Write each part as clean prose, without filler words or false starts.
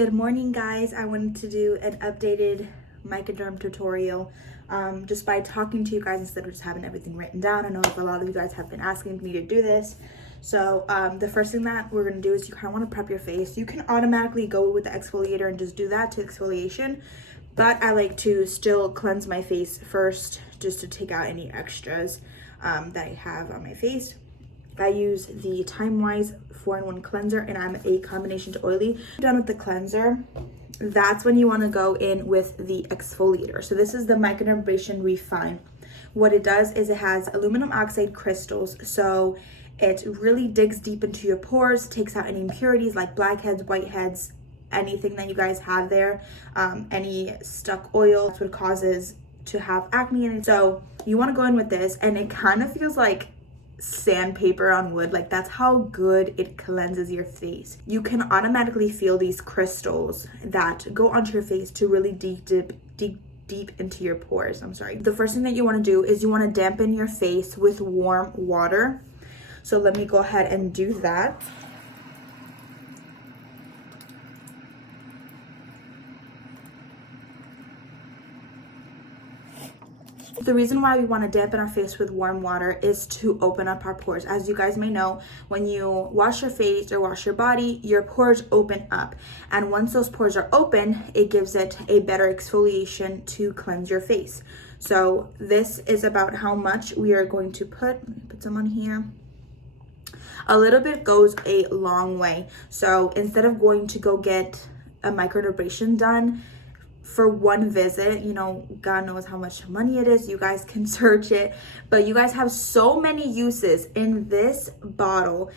Good morning, guys. I wanted to do an updated Microderm tutorial just by talking to you guys instead of just having everything written down. I know a lot of you guys have been asking me to do this. So the first thing that we're going to do is you kind of want to prep your face. You can automatically go with the exfoliator and just do that to exfoliation, but I like to still cleanse my face first just to take out any extras that I have on my face. I use the Timewise 4-in-1 cleanser, and I'm a combination to oily. Done with the cleanser, that's when you want to go in with the exfoliator. So this is the Microdermabrasion Refine. What it does is it has aluminum oxide crystals, so it really digs deep into your pores, takes out any impurities like blackheads, whiteheads, anything that you guys have there, any stuck oil. That's what causes to have acne in it. So you want to go in with this, and it kind of feels like sandpaper on wood. Like, that's how good it cleanses your face. You can automatically feel these crystals that go onto your face to really deep into your pores. The first thing that you want to do is you want to dampen your face with warm water. So let me go ahead and do that. The reason why we want to dampen our face with warm water is to open up our pores. As you guys may know, when you wash your face or wash your body, your pores open up. And once those pores are open, it gives it a better exfoliation to cleanse your face. So this is about how much we are going to put. Let me put some on here. A little bit goes a long way. So instead of going to go get a microdermabrasion done for one visit, you know, God knows how much money it is. You guys can search it, but you guys have so many uses in this bottle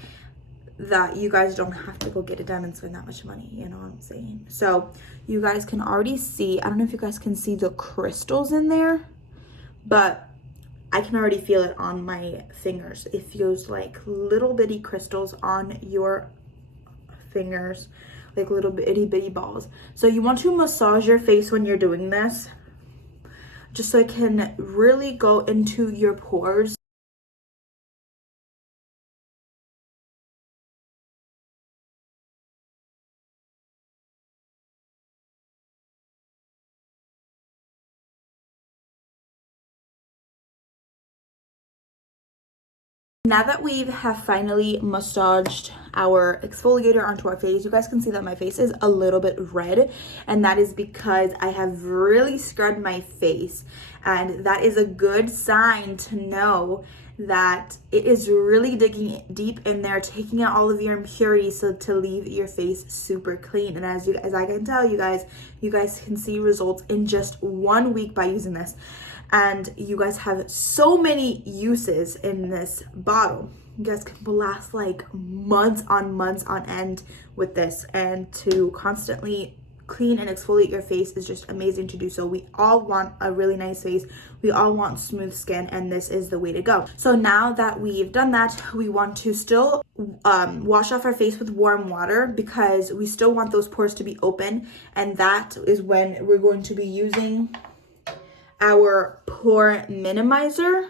that you guys don't have to go get it done and spend that much money. You know what I'm saying? So you guys can already see, I don't know if you guys can see the crystals in there, but I can already feel it on my fingers. It feels like little bitty crystals on your fingers, like little bitty balls. So you want to massage your face when you're doing this, just so it can really go into your pores. Now that we have finally massaged our exfoliator onto our face, you guys can see that my face is a little bit red, and that is because I have really scrubbed my face, and that is a good sign to know that it is really digging deep in there, taking out all of your impurities, so to leave your face super clean. And as I can tell you guys can see results in just 1 week by using this. And you guys have so many uses in this bottle. You guys can last like months on end with this, and to constantly clean and exfoliate your face is just amazing to do. So we all want a really nice face. We all want smooth skin, and this is the way to go. So now that we've done that, we want to still wash off our face with warm water, because we still want those pores to be open, and that is when we're going to be using our pore minimizer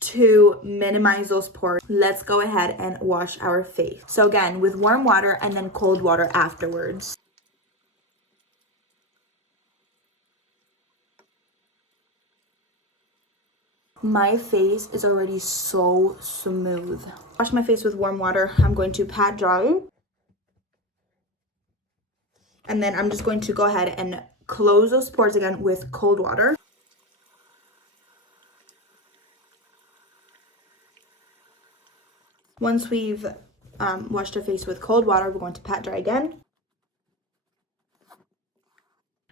to minimize those pores. Let's go ahead and wash our face. So again, with warm water and then cold water afterwards. My face is already so smooth. Wash my face with warm water. I'm going to pat dry. And then I'm just going to go ahead and close those pores again with cold water. Once we've washed our face with cold water, we're going to pat dry again.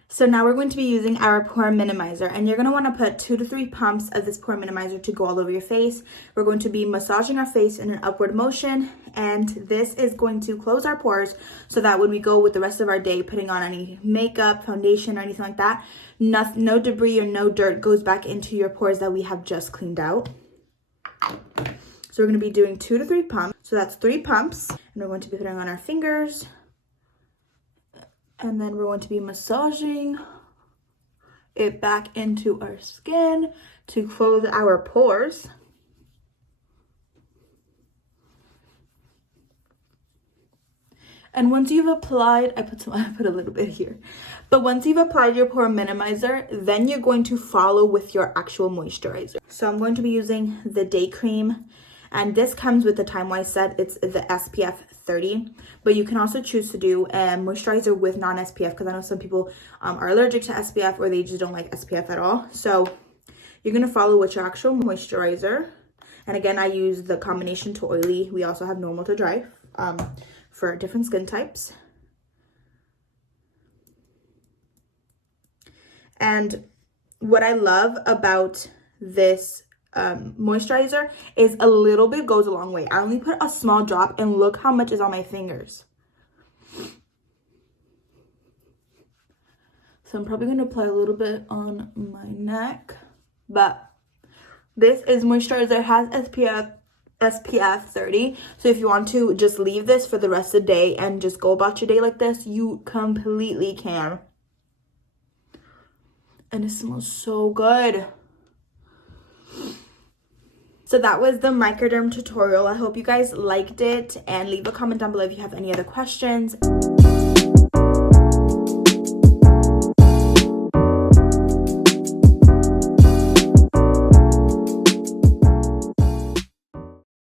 So now we're going to be using our pore minimizer, and you're going to want to put 2 to 3 pumps of this pore minimizer to go all over your face. We're going to be massaging our face in an upward motion, and this is going to close our pores so that when we go with the rest of our day putting on any makeup, foundation, or anything like that, no debris or no dirt goes back into your pores that we have just cleaned out. So we're going to be doing 2 to 3 pumps. So that's 3 pumps, and we're going to be putting on our fingers. And then we're going to be massaging it back into our skin to close our pores. And once you've applied, I put a little bit here. But once you've applied your pore minimizer, then you're going to follow with your actual moisturizer. So I'm going to be using the day cream, and this comes with the Timewise set. It's the SPF 30, but you can also choose to do a moisturizer with non-SPF, because I know some people are allergic to SPF, or they just don't like SPF at all. So you're going to follow with your actual moisturizer. And again, I use the combination to oily. We also have normal to dry for different skin types. And what I love about this moisturizer is a little bit goes a long way. I only put a small drop, and look how much is on my fingers. So I'm probably going to apply a little bit on my neck, but this is moisturizer. It has SPF 30. So if you want to just leave this for the rest of the day and just go about your day like this, you completely can. And it smells so good. So that was the Microderm tutorial. I hope you guys liked it, and leave a comment down below if you have any other questions.